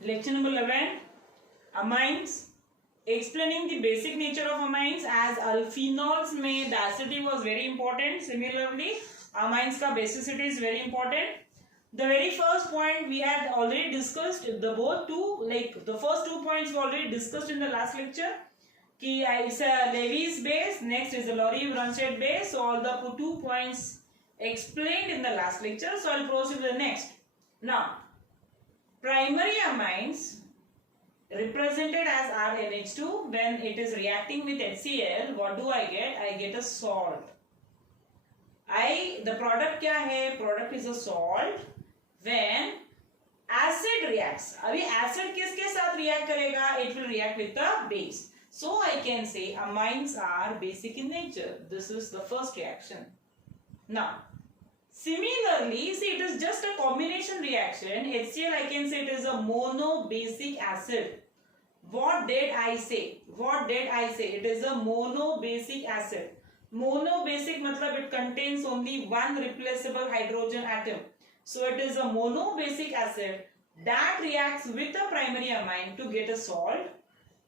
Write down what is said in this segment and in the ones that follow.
Lecture number 11, amines. Explaining the basic nature of amines. As alphenols में the acidity was very important. Similarly, amines का basicity is very important. The very first point we had already discussed. The first 2 points we already discussed in the last lecture. कि it's a Levy's base. Next is a Lorentz-Bronsted base. So all the 2 points explained in the last lecture. So I'll proceed with the next. Now, primary amines represented as RNH2, when it is reacting with HCl, what do I get? I get a salt. The product क्या है? Product is a salt when acid reacts. अभी acid किसके साथ react करेगा? It will react with the base. So I can say amines are basic in nature. This is the first reaction. Now, similarly, see, it is just a combination reaction. HCl, I can say it is a monobasic acid. What did I say? It is a monobasic acid. Monobasic matlab it contains only one replaceable hydrogen atom. So it is a monobasic acid that reacts with a primary amine to get a salt.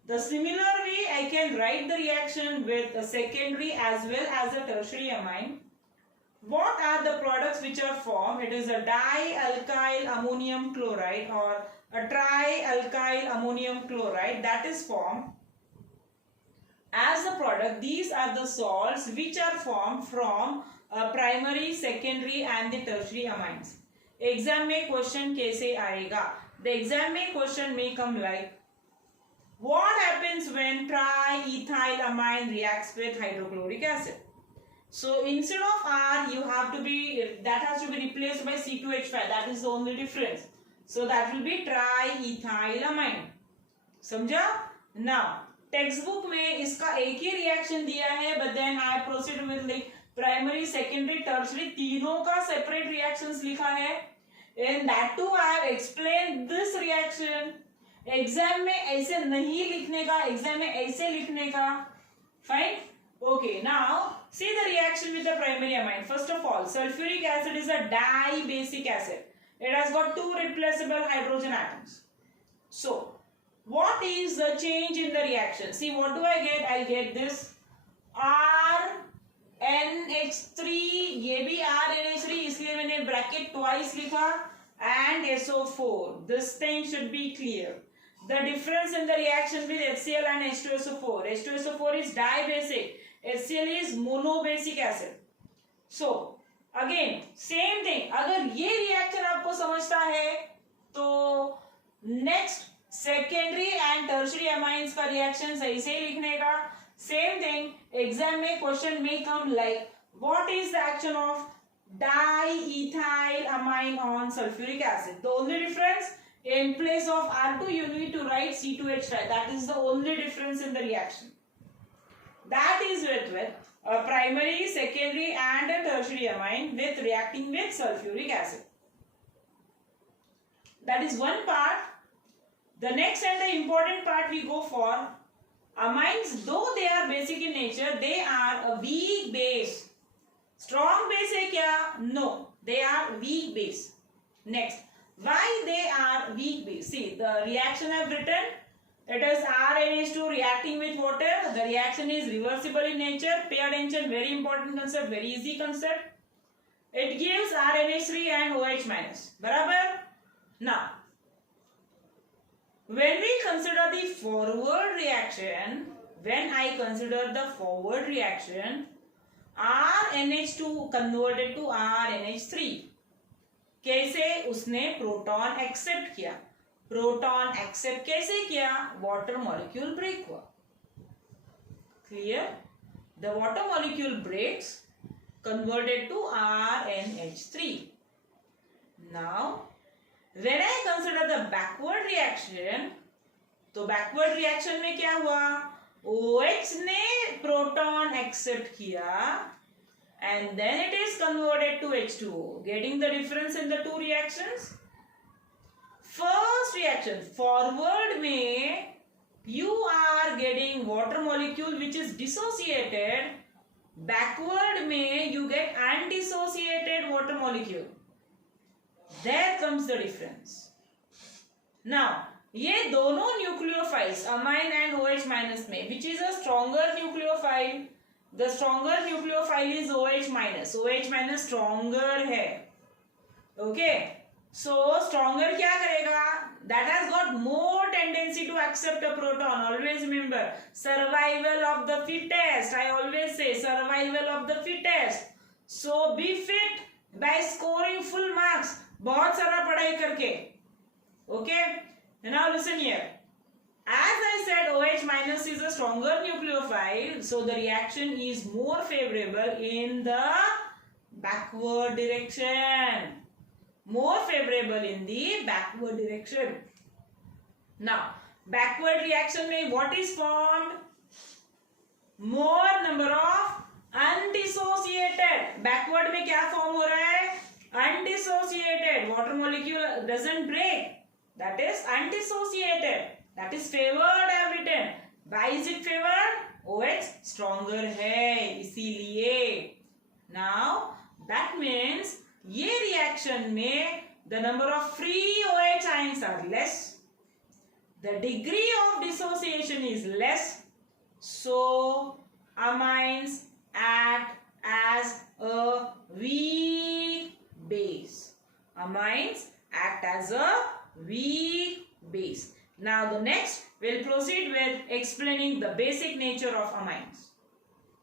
The similar way I can write the reaction with a secondary as well as a tertiary amine. What are the products which are formed? It is a dialkyl ammonium chloride or a trialkyl ammonium chloride that is formed as a product. These are the salts which are formed from primary, secondary and the tertiary amines. Exam में question कैसे आएगा? The exam में question may come like, what happens when triethylamine reacts with hydrochloric acid? So instead of R, you have to be, that has to be replaced by C2H5. That is the only difference. So that will be triethylamine. समझा? Now, textbook में इसका एक ही reaction दिया है, but then I proceed with like primary, secondary, tertiary तीनों का separate reactions लिखा है. And that too I have explained this reaction. Exam में ऐसे नहीं लिखने का, exam में ऐसे लिखने का. Fine? Okay, now see the reaction with the primary amine. First of all, sulfuric acid is a dibasic acid. It has got two replaceable hydrogen atoms. So, what is the change in the reaction? See, what do I get? I'll get this RNH3. ये भी RNH3, इसलिए मैंने bracket twice लिखा, and SO4. This thing should be clear. The difference in the reaction with HCl and H2SO4. H2SO4 is dibasic. HCl is monobasic acid. So, again, same thing. अगर ये reaction आपको समझता है, तो next secondary and tertiary amines का reaction सही से लिखने का. Same thing. Exam में question may come like, what is the action of diethylamine on sulfuric acid? The only difference, in place of R2 you need to write C2H5. That is the only difference in the reaction. That is with a primary, secondary and a tertiary amine with reacting with sulfuric acid. That is one part. The next and the important part we go for amines. Though they are basic in nature, they are a weak base. Strong base है क्या? No, they are weak base. Next, why they are weak base? See, the reaction I have written. It is RNH2 reacting with water. The reaction is reversible in nature. Pay attention, very important concept, very easy concept. It gives RNH3 and OH minus. बराबर? Now, when we consider the forward reaction, RNH2 converted to RNH3. कैसे? उसने proton accept किया. Proton accept कैसे किया? Water molecule break हुआ. Clear? The water molecule breaks, converted to RNH3. Now, when I consider the backward reaction, तो backward reaction में क्या हुआ? OH ने प्रोटॉन एक्सेप्ट किया and then it is converted to H2O. Getting the difference in the two reactions? First reaction, forward में you are getting water molecule which is dissociated. Backward में you get undissociated molecule. There comes the difference. Now, ये दोनों nucleophiles amine and OH minus में which is a stronger nucleophile, the stronger nucleophile is OH minus. OH minus stronger है. Okay, so stronger क्या करेगा? That has got more tendency to accept a proton. Always remember, survival of the fittest. I always say survival of the fittest. So be fit by scoring full marks. बहुत सारा पढ़ाई करके. Okay, now listen here. As I said, OH minus is a stronger nucleophile, so the reaction is more favorable in the backward direction. More favorable in the backward direction. Now, backward reaction में what is formed? More number of undissociated. Backward में क्या form हो रहा है? Undissociated. Water molecule doesn't break. That is undissociated. That is favored, I have written. Why is it favored? OH stronger है इसीलिए. Now that means ये reaction में the number of free OH ions are less. The degree of dissociation is less. So amines act as a weak base. Amines act as a weak base. Now the next we'll proceed with explaining the basic nature of amines.